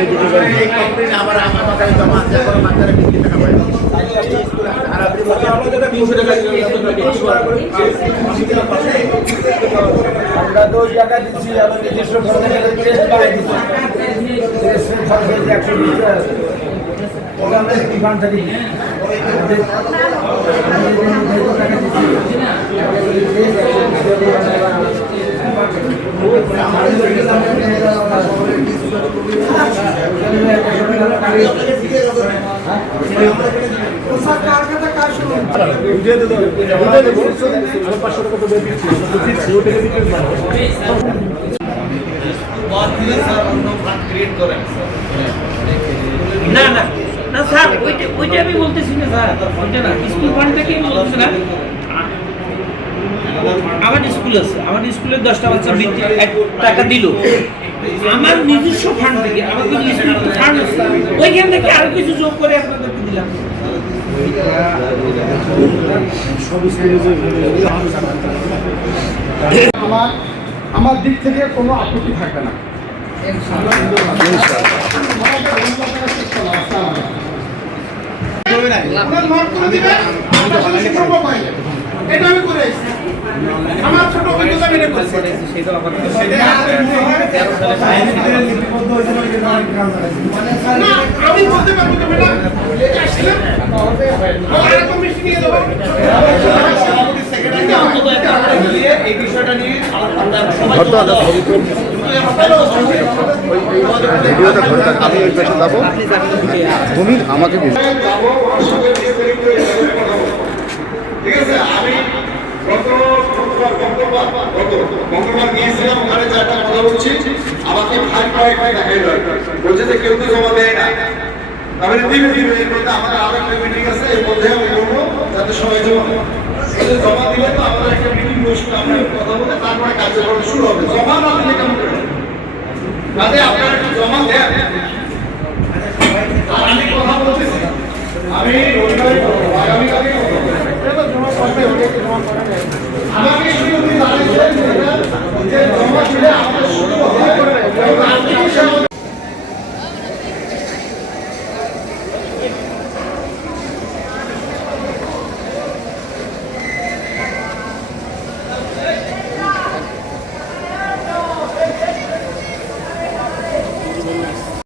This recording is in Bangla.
আবার আমার মাথায় জমা আছে কোনো মাত্রায় 20 টাকা পাই আর আপনি বলছেন 300 টাকা আমরা 2 টাকা দিচ্ছি আমাদের নিজস্ব খরচ থেকে টেস্ট বাড়াই দিচ্ছি টেস্টের খরচ হচ্ছে 120 টাকা ওটা আমরা কি ফান্ড থেকে না না না স্যার ওইটা আমি বলতেছি না স্যার ওইটা না স্কুল ফান্ড থেকে আমি বলতেছি না আমার স্কুল আছে আমার স্কুলের 10টা বাচ্চা বৃত্তি 1 টাকা দিল আমার নিজস্ব ফান্ড থেকে আমার কিন্তু স্কুল ফান্ড আছে ওইখান থেকে আরো কিছু যোগ করে আপনাদেরকে দিলাম আমার দিক থেকে কোনো আপত্তি থাকবে না এটা আমি করে আমার ছোট অভিজ্ঞতা মেনে করছি আমি বলতে পারবো তো ম্যাডাম আসছিলাম আরেকটা মিষ্টি নিয়ে দেবো এই বিষয়টা নিয়ে ভিডিওটা ধরে থাক আমি ওই পেশে যাবো তুমি আমাকে ঠিক আছে আমি মঙ্গলবার গিয়েছিলাম ওখানে চারটা কথা বলছি আমাকে ভাই দেখাই বলছে যে কেউ তো জমা দেয় না আমি দিবে এর মধ্যে আমাদের আরো একটা মিটিং আছে এর মধ্যে আমি বলবো যাতে সবাই জমা জমা দিলে তো আমাদের একটা মিটিং বসবে আমরা কথা বলে তারপরে কার্যক্রম শুরু হবে জমা না দিলে কেমন করে কাজে আপনারা একটু জমা দেন আর আমি কথা বলতেছি আমি আগামীকাল